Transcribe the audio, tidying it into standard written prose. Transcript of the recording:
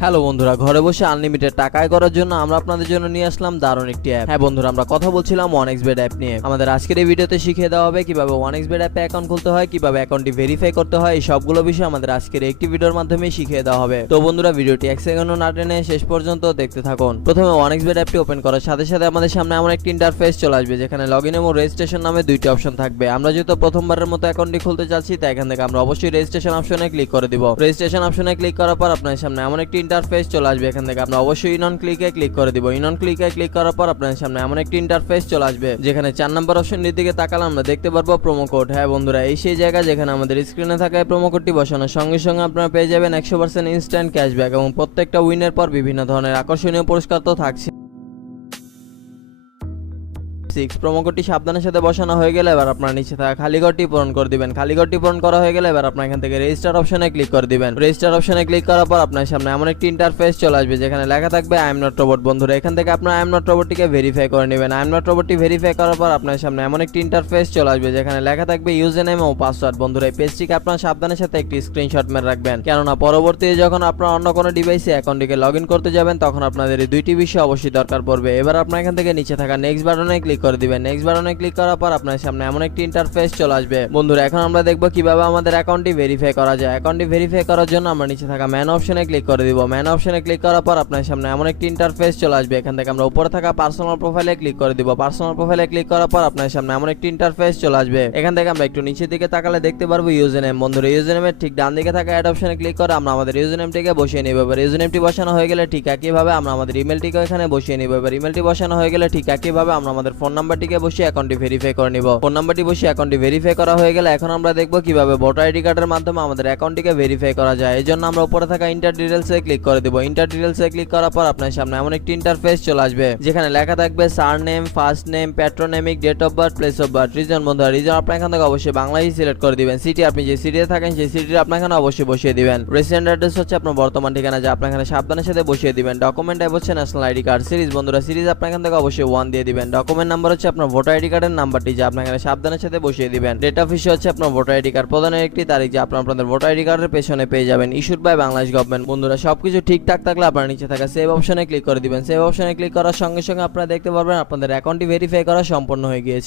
Hello বন্ধুরা, ঘরে বসে আনলিমিটেড টাকা আয় করার জন্য আমরা আপনাদের জন্য নিয়ে আসলাম দারুণ একটি অ্যাপ। হ্যাঁ বন্ধুরা, আমরা কথা বলছিলাম 1xBet অ্যাপ নিয়ে। আমাদের আজকের এই ভিডিওতে শিখিয়ে দেওয়া হবে কিভাবে 1xBet অ্যাপে অ্যাকাউন্ট খুলতে হয়, কিভাবে অ্যাকাউন্টটি ভেরিফাই করতে হয়। এই সবগুলো বিষয় আমাদের আজকের একটি ভিডিওর মাধ্যমে শিখিয়ে দেওয়া হবে। তো বন্ধুরা, ভিডিওটি এক সেকেন্ডও না টেনে শেষ পর্যন্ত দেখতে থাকুন। প্রথমে 1xBet অ্যাপটি ওপেন করার সাথে সাথে আমাদের সামনে এমন একটি ইন্টারফেস চলে আসবে যেখানে লগইন এবং রেজিস্ট্রেশন নামে দুইটি অপশন থাকবে। আমরা যেহেতু প্রথমবারের মতো অ্যাকাউন্টটি খুলতে চাচ্ছি, তাই এখান থেকে আমরা অবশ্যই রেজিস্ট্রেশন অপশনে ক্লিক করে দিব। রেজিস্ট্রেশন অপশনে ক্লিক করার পর আপনার সামনে এমন একটি ইন্টারফেস চলে আসবে। এখান থেকে আমরা অবশ্যই ইন অন ক্লিকে ক্লিক করে দিব। ইন অন ক্লিকে ক্লিক করার পর আপনাদের সামনে এমন একটি ইন্টারফেস চলে আসবে যেখানে 4 নম্বর অপশনটির দিকে তাকালে আমরা দেখতে পারবো প্রোমো কোড। হ্যাঁ বন্ধুরা, এই সেই জায়গা যেখানে আমাদের স্ক্রিনে থাকা প্রোমো কোডটি বসানোর সঙ্গে সঙ্গে আপনারা পেয়ে যাবেন 100% ইনস্ট্যান্ট ক্যাশব্যাক এবং প্রত্যেকটা উইনের পর বিভিন্ন ধরনের আকর্ষণীয় পুরস্কার তো থাকছে। প্রোমো কোডটি সাবধানের সাথে বসানো হয়ে গেলে এবার আপনারা নিচে থাকা খালি ঘরটি পূরণ করে দিবেন। খালি ঘরটি পূরণ করা হয়ে গেলে এবার আপনারা এখান থেকে রেজিস্টার অপশনে ক্লিক করে দিবেন। রেজিস্টার অপশনে ক্লিক করার পর আপনার সামনে এমন একটি ইন্টারফেস চলে আসবে যেখানে লেখা থাকবে আই এম নট রোবট। বন্ধুরা, এখান থেকে আপনারা আই এম নট রোবটটিকে ভেরিফাই করে নেবেন। আই এম নট রোবটটি ভেরিফাই করার পর আপনার সামনে এমন একটি ইন্টারফেস চলে আসবে যেখানে লেখা থাকবে ইউজার নেম ও পাসওয়ার্ড। বন্ধুরা, এই পেজটিকে আপনারা সাবধানের সাথে একটি স্ক্রিনশট মেরে রাখবেন, কেননা পরবর্তীতে যখন আপনারা অন্য কোনো ডিভাইসে অ্যাকাউন্টটিকে লগইন করতে যাবেন তখন আপনাদের এই দুইটি বিষয় অবশ্যই দরকার পড়বে। এবার আপনারা এখান থেকে নিচে থাকা নেক্সট বাটনে ক্লিক করে দিবেন। নেক্সট বাটনে ক্লিক করার পর আপনার সামনে এমন একটি ইন্টারফেস চলে আসবে। বন্ধুরা, এখন আমরা দেখব কিভাবে আমাদের অ্যাকাউন্টটি ভেরিফাই করা যায়। অ্যাকাউন্টটি ভেরিফাই করার জন্য আমরা নিচে থাকা ম্যান অপশনে ক্লিক করে দিব। ম্যান অপশনে ক্লিক করার পর আপনার সামনে এমন একটি ইন্টারফেস চলে আসবে। এখান থেকে আমরা উপরে থাকা পার্সোনাল প্রোফাইলে ক্লিক করে দিব। পার্সোনাল প্রোফাইলে ক্লিক করার পর আপনার সামনে এমন একটি ইন্টারফেস চলে আসবে। এখান থেকে আমরা একটু নিচের দিকে তাকালে দেখতে পারবো ইউজার নেম। বন্ধুরা, ইউজার নেমের ঠিক ডান দিকে থাকা অ্যাড অপশনে ক্লিক করে আমরা আমাদের ইউজার নেমটিকে বসিয়ে নিব। এবার ইউজার নেমটি বসানো হয়ে গেলে ঠিক একইভাবে আমরা আমাদের ইমেলটিকে এখানে বসিয়ে নিব। এবার ইমেলটি বসানো হয়ে গেলে ঠিক একইভাবে আমরা আমাদের ফোন নাম্বারটিকে বসিয়ে অ্যাকাউন্টটি ভেরিফাই করে নিব। ফোন নাম্বারটি বসিয়ে অ্যাকাউন্টটি ভেরিফাই করা হয়ে গেলে এখন আমরা দেখব কিভাবে ভোটার আইডি কার্ডের মাধ্যমে আমাদের অ্যাকাউন্টটিকে ভেরিফাই করা যায়। এই জন্য আমরা উপরে থাকা ইন্টার ডিটেইলসে ক্লিক করে দিব। ইন্টার ডিটেইলসে ক্লিক করার পর আপনার সামনে এমন একটি ইন্টারফেস চলে আসবে যেখানে লেখা থাকবে surname, first name, patronymic, date of birth, place of birth, reason. বন্ধুরা, রিজন আপনার এখান থেকে অবশ্যই বাংলাদেশ সিলেক্ট করে দিবেন। সিটি আপনি যে সিটিতে থাকেন সেই সিটি আপনার এখানে অবশ্যই বসিয়ে দিবেন। রেসিডেন্ট অ্যাড্রেস হচ্ছে আপনার বর্তমান ঠিকানা, যা আপনার এখানে সাবধানের সাথে বসিয়ে দিবেন। ডকুমেন্ট টাইপ হচ্ছে ন্যাশনাল আইডি কার্ড। সিরিজ, বন্ধুরা, সিরিজ আপনার এখান থেকে অবশ্যই 1 দিয়ে দিবেন। ডকুমেন্ট নাম্বার হচ্ছে আপনার ভোটার আইডি কার্ডের নাম্বারটি, যা আপনার এখানে সাবধানের সাথে বসিয়ে দিবেন। ডেট অফ ইস্যু হচ্ছে আপনার ভোটার আইডি কার্ড প্রদানের একটি তারিখ, যা আপনাদের ভোটার আইডি কার্ডের পেছনে পেয়ে যাবেন। Issued by Bangladesh government. বন্ধুরা, সবকিছু ঠিকঠাক থাকলে আপনারা নিচে থাকা সেভ অপশনে ক্লিক করে দিবেন। সেভ অপশনে ক্লিক করার সঙ্গে সঙ্গে আপনারা দেখতে পারবেন আপনাদের অ্যাকাউন্টটি ভেরিফাই করা সম্পন্ন হয়ে গিয়েছে।